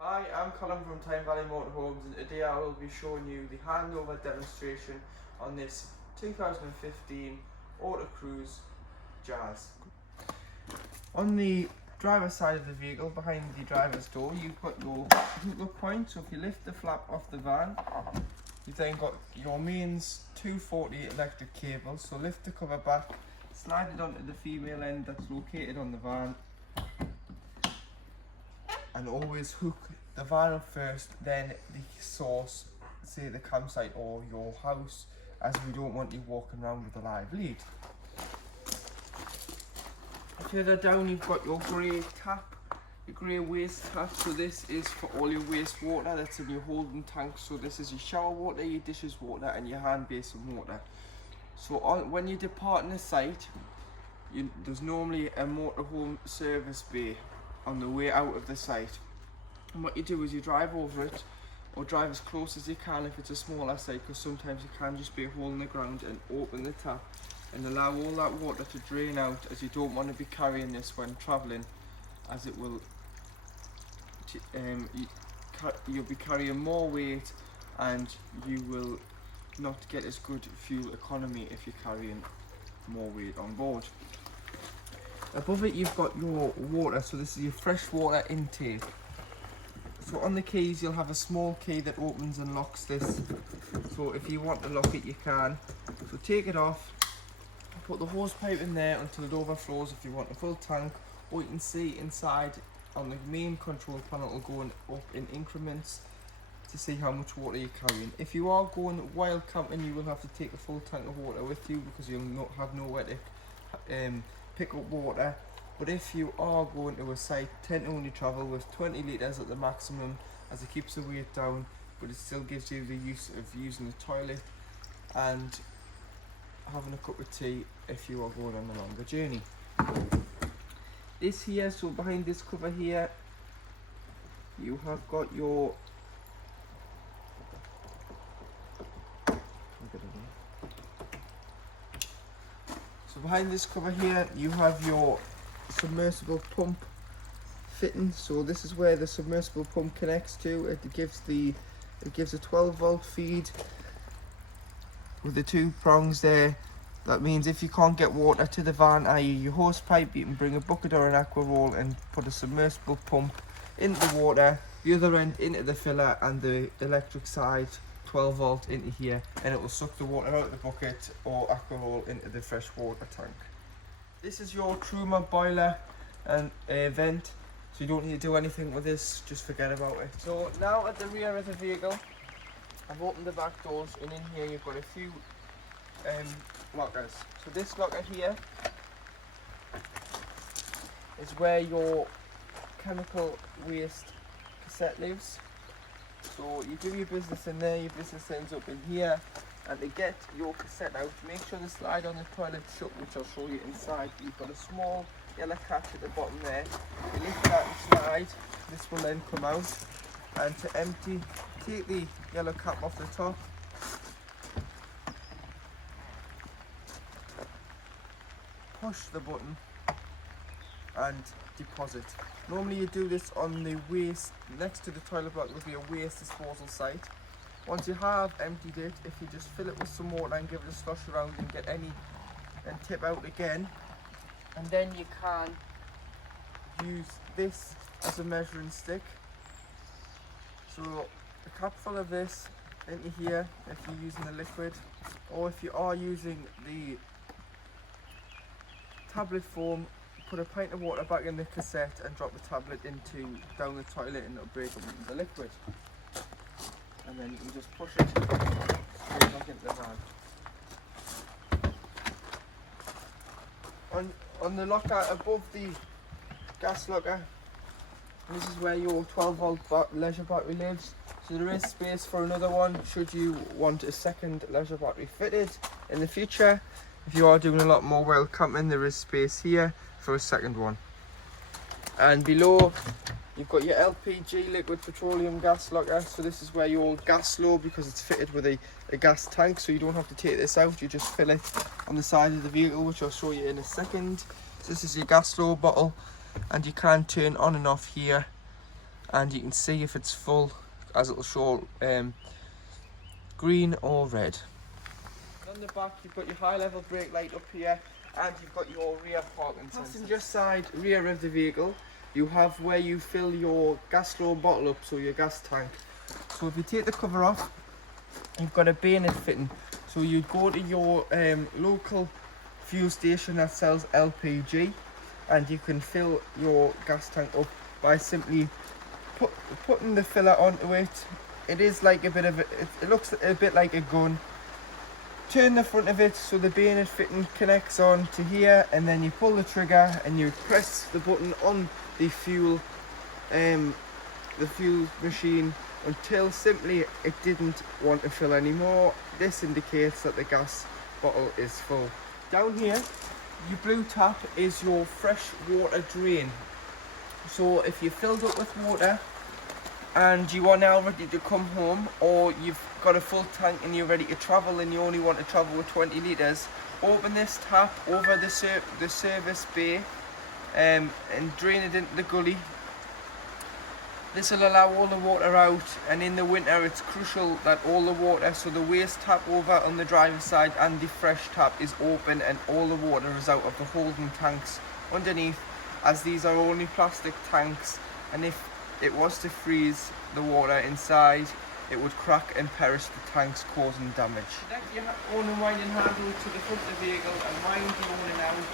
Hi, I'm Colin from Tyne Valley Motorhomes, and today I will be showing you the handover demonstration on this 2015 Autocruise Jazz. On the driver's side of the vehicle, behind the driver's door, you've got your hookup point. So if you lift the flap off the van, you've then got your mains 240 electric cables. So lift the cover back, slide it onto the female end that's located on the van, and always hook the van up first, then the source, say the campsite or your house, as we don't want you walking around with a live lead. Further down you've got your grey tap, your grey waste tap. So this is for all your waste water that's in your holding tank. So this is your shower water, your dishes water and your hand basin water. So when you depart on the site, there's normally a motorhome service bay on the way out of the site, and what you do is you drive over it or drive as close as you can if it's a smaller site, because sometimes you can just be a hole in the ground, and open the tap and allow all that water to drain out, as you don't want to be carrying this when travelling, as it will you'll be carrying more weight and you will not get as good fuel economy if you're carrying more weight on board. Above it you've got your water, so this is your fresh water intake. So on the keys you'll have a small key that opens and locks this, so if you want to lock it you can. So take it off, put the hose pipe in there until it overflows if you want a full tank, or you can see inside on the main control panel it'll go up in increments to see how much water you're carrying. If you are going wild camping you will have to take a full tank of water with you, because you'll not have nowhere to pick up water. But if you are going to a site, tend to only travel with 20 litres at the maximum, as it keeps the weight down, but it still gives you the use of using the toilet and having a cup of tea if you are going on a longer journey. This here, so behind this cover here, you have got your behind this cover here you have your submersible pump fitting. So this is where the submersible pump connects to. It gives a 12 volt feed with the two prongs there. That means if you can't get water to the van, i.e. your hose pipe, you can bring a bucket or an aqua roll and put a submersible pump into the water, the other end into the filler, and the electric side 12 volt into here, and it will suck the water out of the bucket or aqua roll into the fresh water tank. This is your Truma boiler and vent, so you don't need to do anything with this, just forget about it. So now at the rear of the vehicle, I've opened the back doors, and in here you've got a few lockers. So this locker here is where your chemical waste cassette lives. So you do your business in there, your business ends up in here, and to get your cassette out, make sure the slide on the toilet shut, which I'll show you inside. You've got a small yellow catch at the bottom there. You lift that and slide, this will then come out, and to empty, take the yellow cap off the top, push the button and deposit. Normally you do this on the waste, next to the toilet block will be a waste disposal site. Once you have emptied it, if you just fill it with some water and give it a slosh around and get any, and tip out again, and then you can use this as a measuring stick. So a cap full of this into here if you're using the liquid, or if you are using the tablet form, put a pint of water back in the cassette and drop the tablet down the toilet, and it'll break up into the liquid. And then you can just push it straight back into the van. On the locker above the gas locker, this is where your 12 volt leisure battery lives. So there is space for another one should you want a second leisure battery fitted in the future. If you are doing a lot more wild camping, there is space here for a second one. And below you've got your LPG, liquid petroleum gas locker. So this is where your gas load, because it's fitted with a gas tank, so you don't have to take this out, you just fill it on the side of the vehicle, which I'll show you in a second. So this is your gas load bottle, and you can turn on and off here and you can see if it's full, as it'll show green or red. On the back you've got your high level brake light up here, and you've got your rear parking sensors. Passenger side rear of the vehicle, you have where you fill your gas flow bottle up, so your gas tank. So if you take the cover off, you've got a bayonet fitting. So you'd go to your local fuel station that sells LPG, and you can fill your gas tank up by simply putting the filler onto it. It is like a bit of it looks a bit like a gun. Turn the front of it so the bayonet fitting connects on to here, and then you pull the trigger and you press the button on the fuel machine until simply it didn't want to fill anymore. This indicates that the gas bottle is full. Down here, your blue tap is your fresh water drain. So if you're filled up with water and you are now ready to come home, or you've got a full tank and you're ready to travel and you only want to travel with 20 litres, open this tap over the service bay and drain it into the gully. This will allow all the water out, and in the winter it's crucial that all the water, so the waste tap over on the driver's side and the fresh tap is open and all the water is out of the holding tanks underneath, as these are only plastic tanks, and if it was to freeze the water inside, it would crack and perish the tanks, causing damage. Connect your on and winding handle to the front of the vehicle and wind the on and out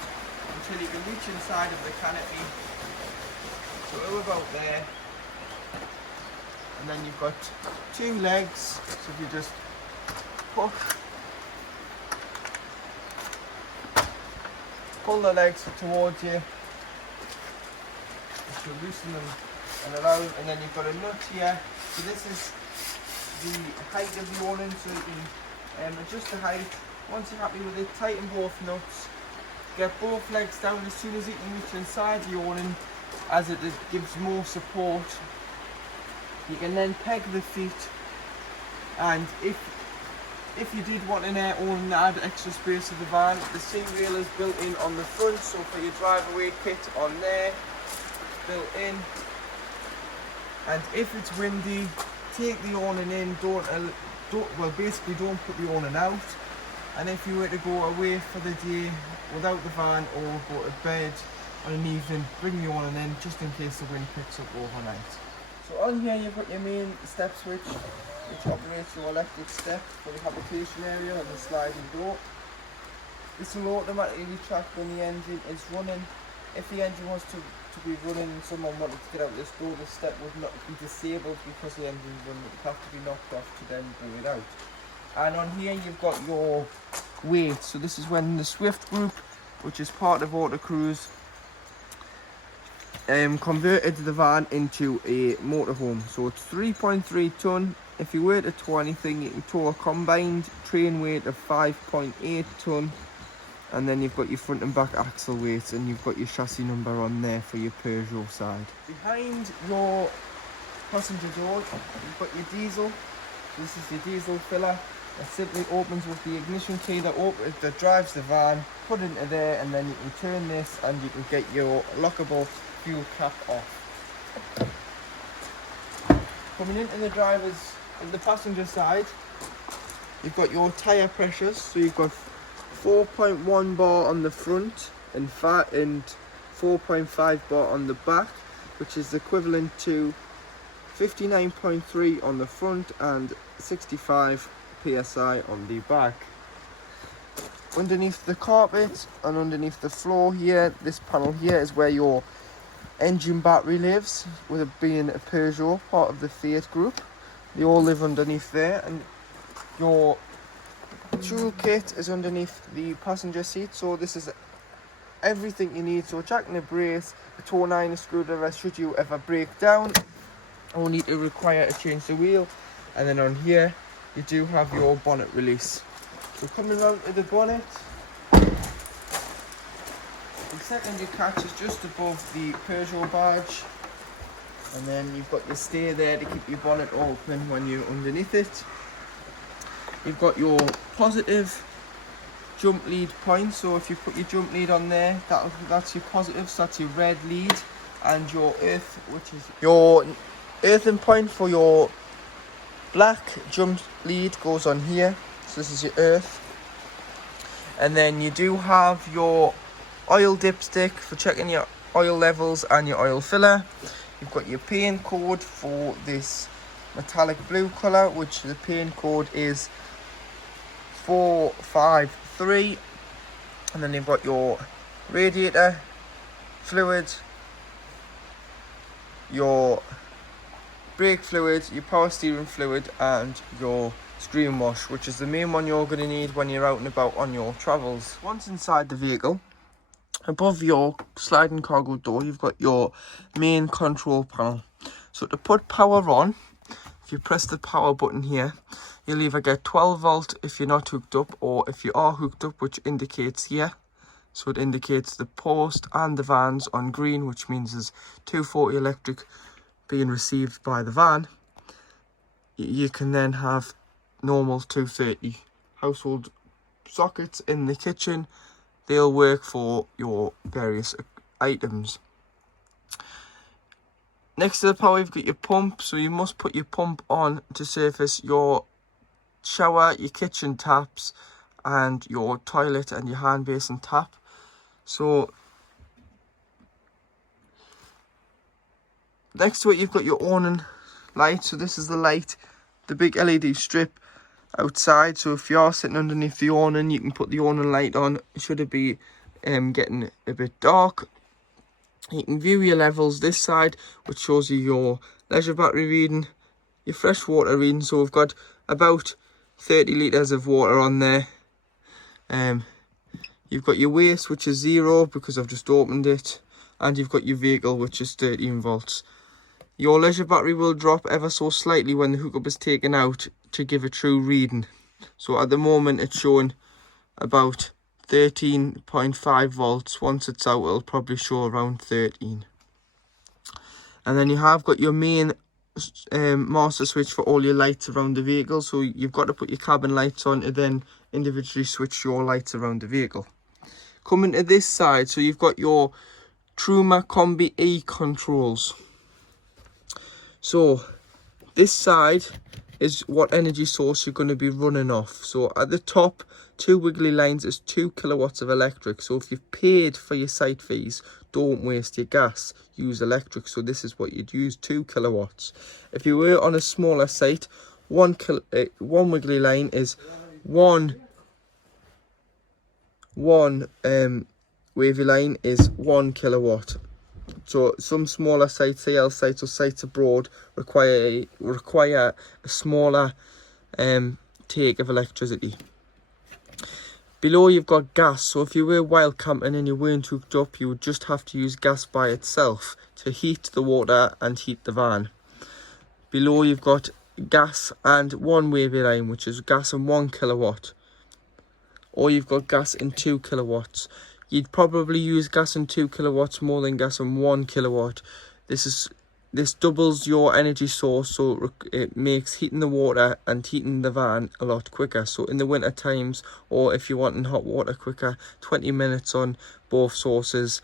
until you can reach inside of the canopy. So about there. And then you've got two legs, so if you just pull the legs towards you, so loosen them and allow, and then you've got a nut here. So this is the height of the awning, so you can adjust the height. Once you're happy with it, tighten both nuts, get both legs down as soon as you can reach inside the awning, as it gives more support. You can then peg the feet, and if you did want an air awning to add extra space to the van, the seat rail is built in on the front, so for your drive-away kit on there, built in. And if it's windy, take the awning in, don't put the awning out. And if you were to go away for the day without the van or go to bed on an evening, bring the awning in just in case the wind picks up overnight. So on here you've got your main step switch, which operates your electric step for the habitation area and the sliding door. This will automatically retract when the engine is running. If the engine was to be running and someone wanted to get out this door, the step would not be disabled because the engine's running. It would have to be knocked off to then bring it out. And on here you've got your weight. So this is when the Swift group, which is part of Autocruise, converted the van into a motorhome. So it's 3.3 tonne. If you were to tow anything, you can tow a combined train weight of 5.8 tonne. And then you've got your front and back axle weights, and you've got your chassis number on there for your Peugeot side. Behind your passenger door, you've got your diesel. This is your diesel filler. It simply opens with the ignition key that drives the van. Put it into there, and then you can turn this and you can get your lockable fuel cap off. Coming into the passenger side, you've got your tyre pressures. So you've got 4.1 bar on the front and 4.5 bar on the back, which is equivalent to 59.3 on the front and 65 psi on the back. Underneath the carpet and underneath the floor here, this panel here is where your engine battery lives, with it being a Peugeot, part of the Fiat group. They all live underneath there, and your tool kit is underneath the passenger seat. So this is everything you need. So jack and a brace, a tow line, a screwdriver should you ever break down or need to require to change the wheel. And then on here you do have your bonnet release. So coming around to the bonnet, the secondary catch is just above the Peugeot badge, and then you've got your stay there to keep your bonnet open when you're underneath it. You've got your positive jump lead point, so if you put your jump lead on there, that's your positive, so that's your red lead, and your earth, which is your earthing point for your black jump lead goes on here. So this is your earth. And then you do have your oil dipstick for checking your oil levels and your oil filler. You've got your paint code for this metallic blue colour, which the paint code is 453. And then you've got your radiator fluid, your brake fluid, your power steering fluid, and your screen wash, which is the main one you're going to need when you're out and about on your travels. Once inside the vehicle, above your sliding cargo door, you've got your main control panel. So to put power on, if you press the power button here, you'll either get 12 volt if you're not hooked up, or if you are hooked up, which indicates here. So it indicates the post and the van's on green, which means there's 240 electric being received by the van. You can then have normal 230 household sockets in the kitchen. They'll work for your various items. Next to the power, you've got your pump, so you must put your pump on to service your shower, your kitchen taps, and your toilet and your hand basin tap. So next to it, you've got your awning light. So this is the light, the big LED strip outside. So if you are sitting underneath the awning, you can put the awning light on. Should it be getting a bit dark, you can view your levels this side, which shows you your leisure battery reading, your fresh water reading. So we've got about 30 litres of water on there. You've got your waste, which is 0 because I've just opened it, and you've got your vehicle, which is 13 volts. Your leisure battery will drop ever so slightly when the hookup is taken out to give a true reading. So at the moment it's showing about 13.5 volts. Once it's out, it'll probably show around 13. And then you have got your main master switch for all your lights around the vehicle. So you've got to put your cabin lights on and then individually switch your lights around the vehicle. Coming to this side, so you've got your Truma Combi E controls. So this side is what energy source you're going to be running off. So at the top, 2 wiggly lines is 2 kilowatts of electric. So if you've paid for your site fees, don't waste your gas, use electric. So this is what you'd use, 2 kilowatts. If you were on a smaller site, one wiggly line is one wavy line is 1 kilowatt. So some smaller sites, CL sites or sites abroad, require a smaller take of electricity. Below you've got gas. So if you were wild camping and you weren't hooked up, you would just have to use gas by itself to heat the water and heat the van. Below you've got gas and 1 wavy line, which is gas and 1 kilowatt. Or you've got gas and 2 kilowatts. You'd probably use gas and 2 kilowatts more than gas and 1 kilowatt. This doubles your energy source, so it makes heating the water and heating the van a lot quicker. So in the winter times, or if you're wanting hot water quicker, 20 minutes on both sources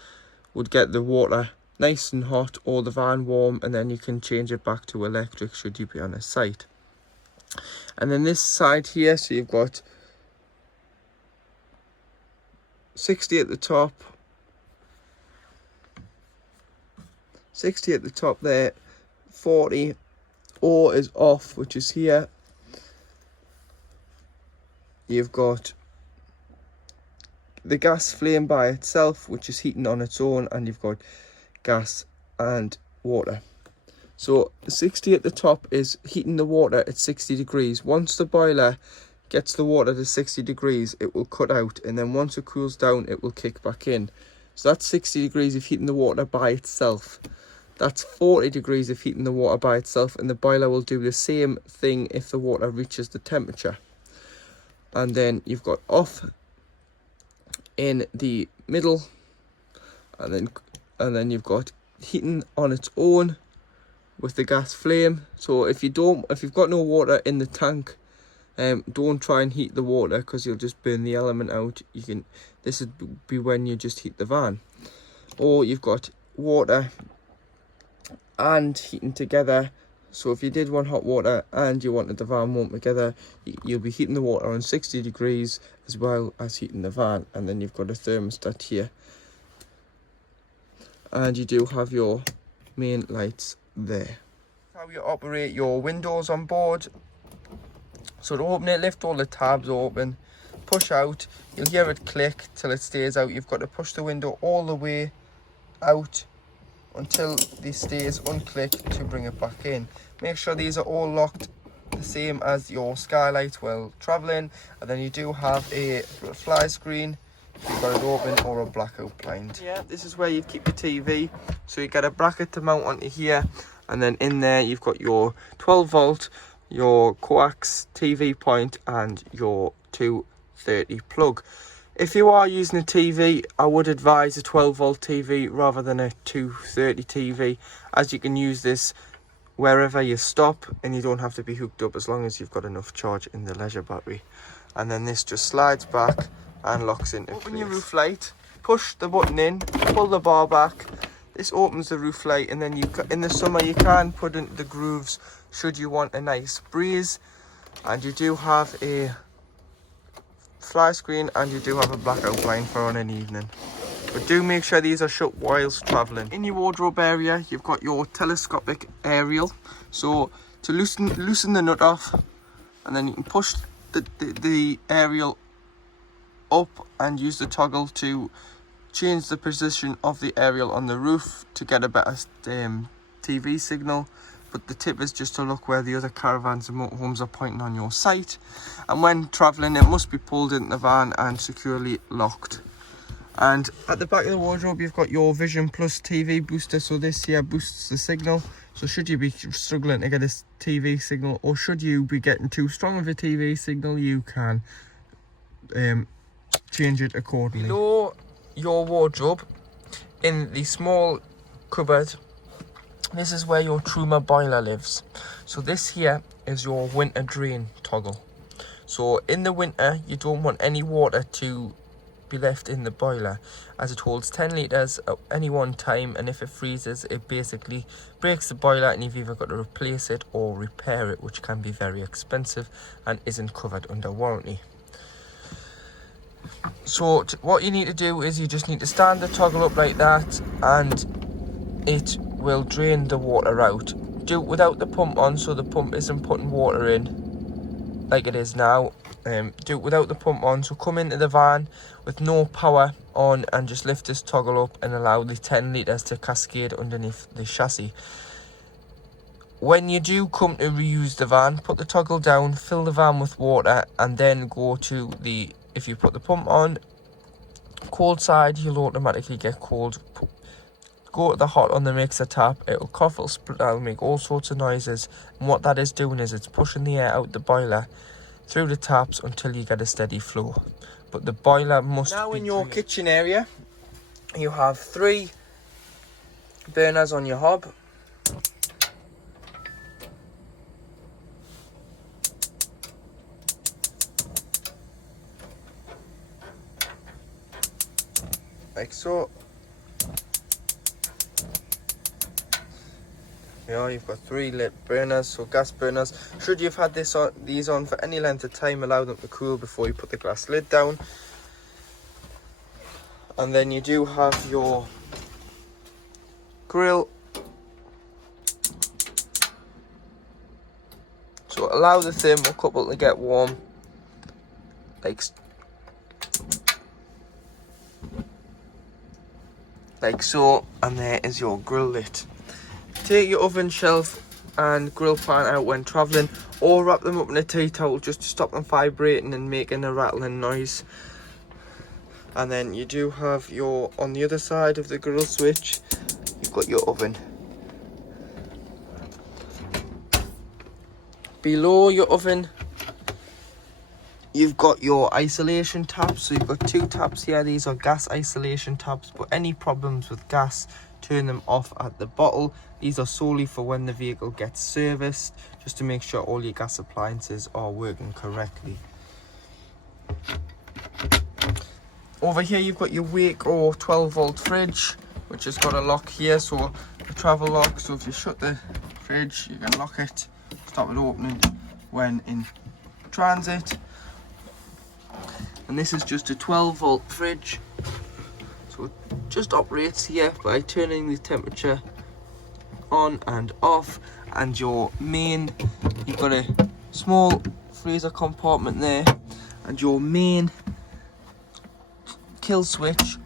would get the water nice and hot or the van warm, and then you can change it back to electric should you be on a site. And then this side here, so you've got 60 at the top, 60 at the top there, 40, or is off, which is here. You've got the gas flame by itself, which is heating on its own, and you've got gas and water. So 60 at the top is heating the water at 60 degrees. Once the boiler gets the water to 60 degrees, it will cut out, and then once it cools down, it will kick back in. So that's 60 degrees of heating the water by itself. That's 40 degrees of heating the water by itself, and the boiler will do the same thing if the water reaches the temperature. And then you've got off in the middle, and then you've got heating on its own with the gas flame. So if you've got no water in the tank, don't try and heat the water, because you'll just burn the element out. This would be when you just heat the van. Or you've got water and heating together So if you did want hot water and you wanted the van warm together, you'll be heating the water on 60 degrees as well as heating the van. And then you've got a thermostat here. And you do have your main lights there. How you operate your windows on board. So to open it, lift all the tabs open, push out, you'll hear it click till it stays out. You've got to push the window all the way out until this stays unclicked to bring it back in. Make sure these are all locked the same as your skylight while travelling, and then you do have a fly screen if you've got it open, or a blackout blind. Yeah, this is where you keep your TV. So you get a bracket to mount onto here, and then in there you've got your 12 volt, your coax TV point, and your 230 plug. If you are using a TV, I would advise a 12 volt TV rather than a 230 TV, as you can use this wherever you stop and you don't have to be hooked up as long as you've got enough charge in the leisure battery. And then this just slides back and locks into place. Open your roof light, push the button in, pull the bar back. This opens the roof light, and then you in the summer you can put into the grooves should you want a nice breeze. And you do have a fly screen, and you do have a blackout blind for on an evening. But do make sure these are shut whilst travelling. In your wardrobe area, you've got your telescopic aerial. So to loosen the nut off, and then you can push the aerial up and use the toggle to change the position of the aerial on the roof to get a better TV signal. But the tip is just to look where the other caravans and motorhomes are pointing on your site. And when travelling, it must be pulled into the van and securely locked. And at the back of the wardrobe, you've got your Vision Plus TV booster. So this here boosts the signal. So should you be struggling to get a TV signal, or should you be getting too strong of a TV signal, you can change it accordingly. Below your wardrobe, in the small cupboard, this is where your Truma boiler lives. So this here is your winter drain toggle. So in the winter, you don't want any water to be left in the boiler, as it holds 10 litres at any one time, and if it freezes, it basically breaks the boiler, and you've either got to replace it or repair it, which can be very expensive and isn't covered under warranty. So what you need to do is you just need to stand the toggle up like that, and it will drain the water out. Do it without the pump on, so the pump isn't putting water in like it is now. Do it without the pump on, so come into the van with no power on and just lift this toggle up and allow the 10 litres to cascade underneath the chassis. When you do come to reuse the van, put the toggle down, fill the van with water, and then go to the, if you put the pump on cold side, you'll automatically get cold. Go to the hot on the mixer tap, it'll cough, it'll make all sorts of noises, and what that is doing is it's pushing the air out the boiler through the taps until you get a steady flow. But the boiler must now be in your kitchen area. You have 3 burners on your hob. Like so. You've got 3 lit burners, so gas burners. Should you've had these on for any length of time, allow them to cool before you put the glass lid down. And then you do have your grill. So allow the thermocouple to get warm, like so, and there is your grill lit. Take your oven shelf and grill pan out when travelling, or wrap them up in a tea towel just to stop them vibrating and making a rattling noise. And then you do have your, on the other side of the grill switch, you've got your oven. Below your oven, you've got your isolation taps. So you've got 2 taps here. These are gas isolation taps, but any problems with gas, turn them off at the bottle. These are solely for when the vehicle gets serviced, just to make sure all your gas appliances are working correctly. Over here you've got your Wake or 12 volt fridge, which has got a lock here, so a travel lock. So if you shut the fridge. You can lock it, stop it opening when in transit. And this is just a 12-volt fridge, so it just operates here by turning the temperature on and off. And your main, you've got a small freezer compartment there, and your main kill switch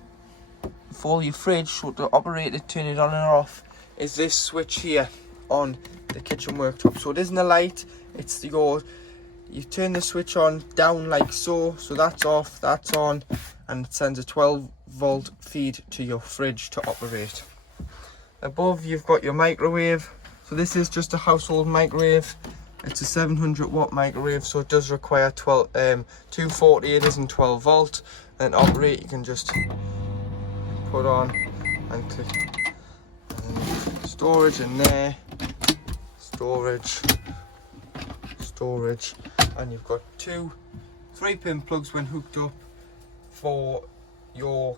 for your fridge, so to operate it, turn it on and off, is this switch here on the kitchen worktop. So it isn't a light, it's you turn the switch on down like so, so that's off, that's on, and it sends a 12-volt feed to your fridge to operate. Above you've got your microwave. So this is just a household microwave. It's a 700-watt microwave, so it does require 240. It isn't 12 volt. And operate, you can just put on and click. And storage in there, storage, and you've got 2 3-pin plugs when hooked up for your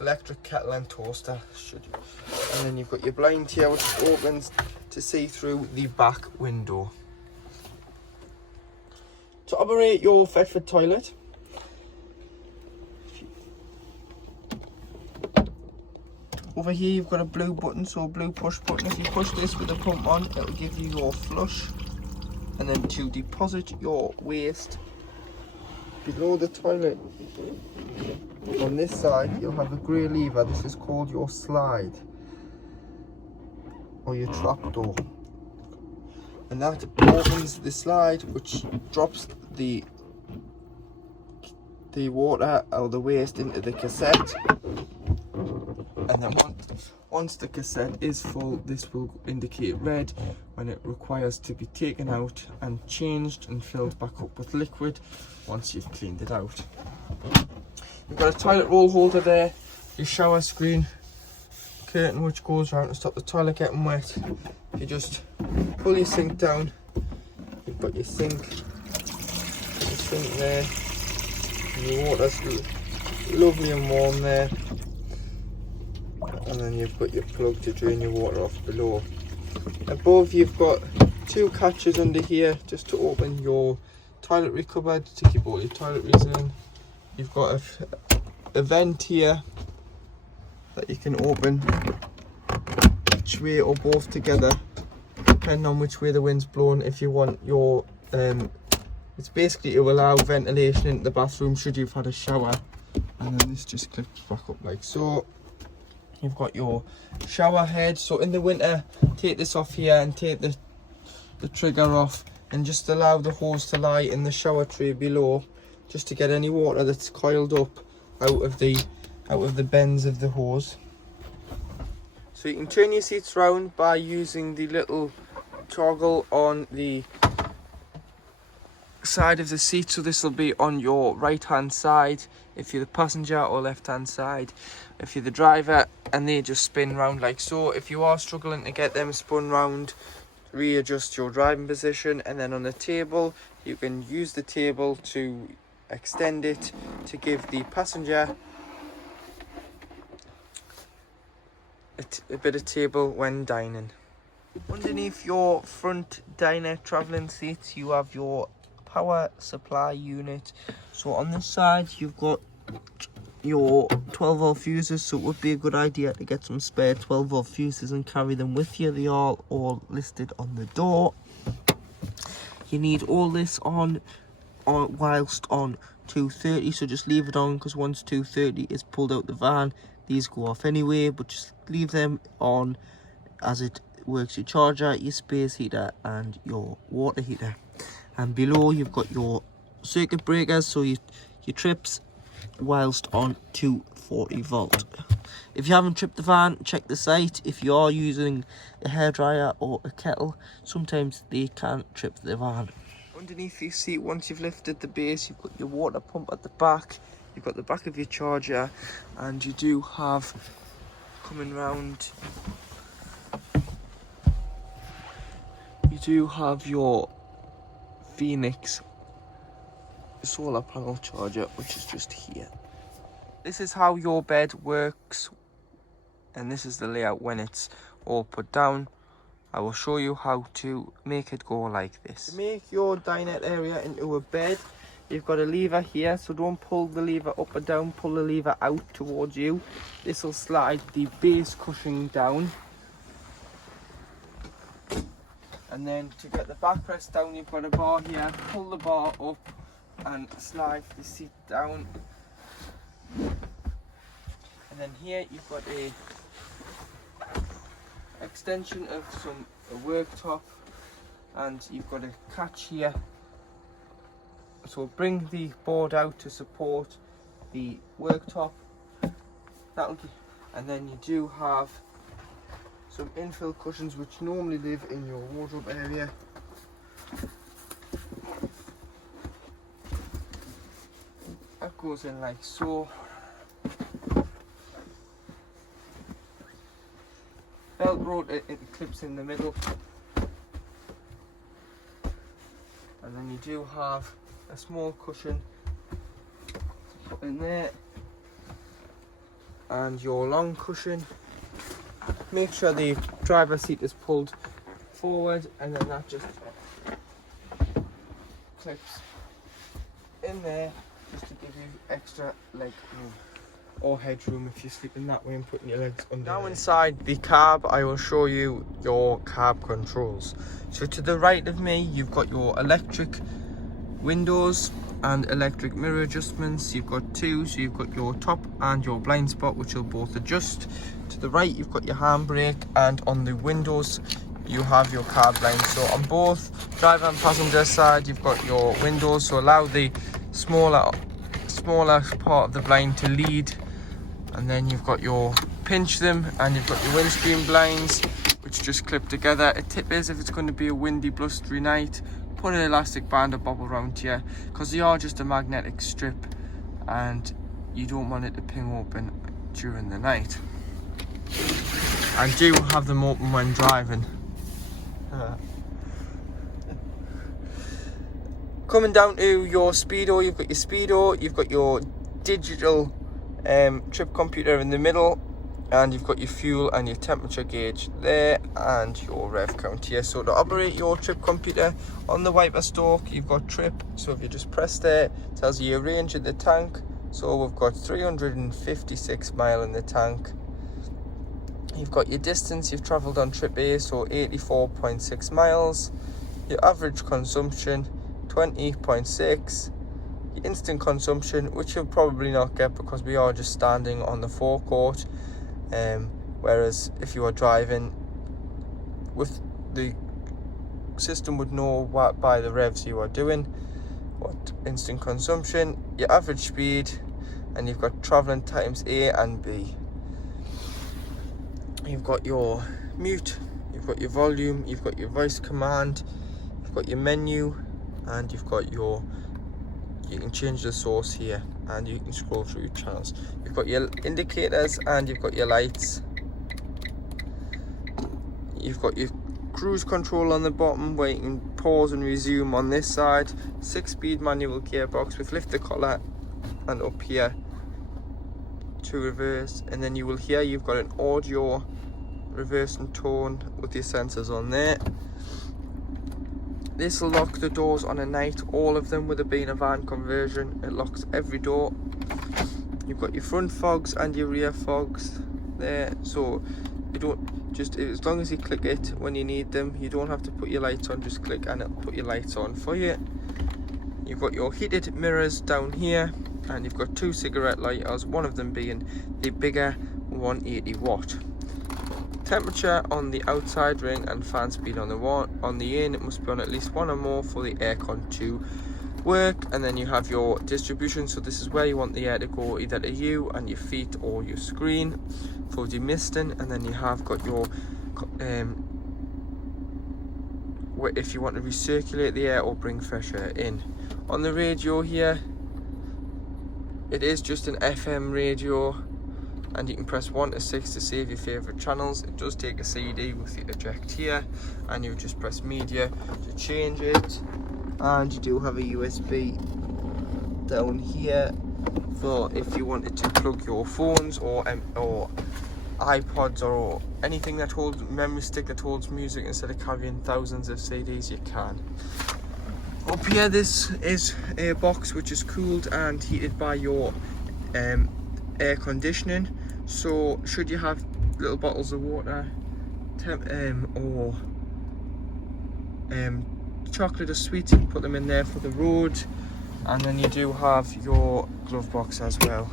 electric kettle and toaster. And then you've got your blind here, which opens to see through the back window. To operate your Thetford toilet, over here you've got a blue button, so a blue push button. If you push this with the pump on, it will give you your flush. And then to deposit your waste below the toilet, on this side you'll have a grey lever. This is called your slide or your trap door, and that opens the slide, which drops the water or the waste into the cassette. And then once the cassette is full, this will indicate red when it requires to be taken out and changed and filled back up with liquid once you've cleaned it out. You've got a toilet roll holder there, your shower screen, curtain which goes around to stop the toilet getting wet. If you just pull your sink down, you've got your sink there, and your water's lovely and warm there. And then you've got your plug to drain your water off below. Above you've got 2 catches under here just to open your toiletry cupboard to keep all your toiletries in. You've got a vent here that you can open each way or both together, depending on which way the wind's blowing. If you want your it's basically to allow ventilation into the bathroom should you've had a shower. And then this just clips back up like so. You've got your shower head, so in the winter take this off here and take the trigger off and just allow the hose to lie in the shower tray below, just to get any water that's coiled up out of the bends of the hose. So you can turn your seats round by using the little toggle on the side of the seat. So this will be on your right hand side if you're the passenger, or left hand side if you're the driver, and they just spin round like so. If you are struggling to get them spun round, readjust your driving position, and then on the table you can use the table to extend it to give the passenger a bit of table when dining. Underneath your front diner travelling seats you have your power supply unit. So on this side you've got your 12-volt fuses, so it would be a good idea to get some spare 12-volt fuses and carry them with you. They are all listed on the door. You need all this on whilst on 230, so just leave it on, because once 230 is pulled out the van these go off anyway, but just leave them on as it works your charger, your space heater and your water heater. And below you've got your circuit breakers, so your trips whilst on 240 volt. If you haven't tripped the van, check the site. If you are using a hairdryer or a kettle, sometimes they can trip the van. Underneath your seat, once you've lifted the base, you've got your water pump at the back, you've got the back of your charger, and you do have, coming round, you do have your Phoenix solar panel charger, which is just here. This is how your bed works, and this is the layout when it's all put down. I will show you how to make it go like this. To make your dinette area into a bed, you've got a lever here, so don't pull the lever up or down, pull the lever out towards you. This will slide the base cushioning down. And then to get the backrest down, you've got a bar here, pull the bar up and slide the seat down. And then here you've got a extension of a worktop, and you've got a catch here. So bring the board out to support the worktop. And then you do have some infill cushions which normally live in your wardrobe area. That goes in like so. Velcro, it clips in the middle. And then you do have a small cushion to put in there. And your long cushion. Make sure the driver's seat is pulled forward, and then that just clips in there just to give you extra leg room or headroom if you're sleeping that way and putting your legs under. Now inside the cab, I will show you your cab controls. So to the right of me, you've got your electric windows and electric mirror adjustments. You've got two, so you've got your top and your blind spot, which will both adjust. To the right, you've got your handbrake, and on the windows you have your car blinds. So on both driver and passenger side, you've got your windows, so allow the smaller part of the blind to lead. And then you've got your pinch them, and you've got your windscreen blinds, which just clip together. A tip is, if it's going to be a windy, blustery night, put an elastic band or bobble around here, because they are just a magnetic strip and you don't want it to ping open during the night. And do have them open when driving. Coming down to your speedo, you've got your speedo, you've got your digital trip computer in the middle, and you've got your fuel and your temperature gauge there, and your rev count here. So to operate your trip computer, on the wiper stalk you've got trip, so if you just press there, it tells you your range in the tank. So we've got 356 mile in the tank. You've got your distance you've travelled on trip A, so 84.6 miles. Your average consumption, 20.6. Your instant consumption, which you'll probably not get because we are just standing on the forecourt. Whereas if you are driving, with the system would know what by the revs you are doing, what instant consumption, your average speed, and you've got travelling times A and B. You've got your mute, you've got your volume, you've got your voice command, you've got your menu, and you've got your, you can change the source here, and you can scroll through your channels. You've got your indicators and you've got your lights. You've got your cruise control on the bottom where you can pause and resume on this side. 6-speed manual gearbox with lift the collar, and up here to reverse. And then you will hear you've got an audio reverse and tone with your sensors on there. This will lock the doors on a night, all of them, with it being a van conversion. It locks every door. You've got your front fogs and your rear fogs there, so you don't, just as long as you click it when you need them, you don't have to put your lights on, just click and it'll put your lights on for you. You've got your heated mirrors down here, and you've got 2 cigarette lighters, one of them being the bigger 180 watt. Temperature on the outside ring and fan speed on the in, it must be on at least 1 or more for the aircon to work. And then you have your distribution, so this is where you want the air to go, either to you and your feet or your screen for demisting. And then you have got your if you want to recirculate the air or bring fresh air in. On the radio here, it is just an FM radio, and you can press 1 to 6 to save your favourite channels. It does take a CD with the eject here, and you just press media to change it. And you do have a USB down here for if you wanted to plug your phones or iPods or anything that holds memory stick that holds music, instead of carrying thousands of CDs, you can. Up here, this is a box which is cooled and heated by your air conditioning. So should you have little bottles of water or chocolate or sweets, you can put them in there for the road. And then you do have your glove box as well.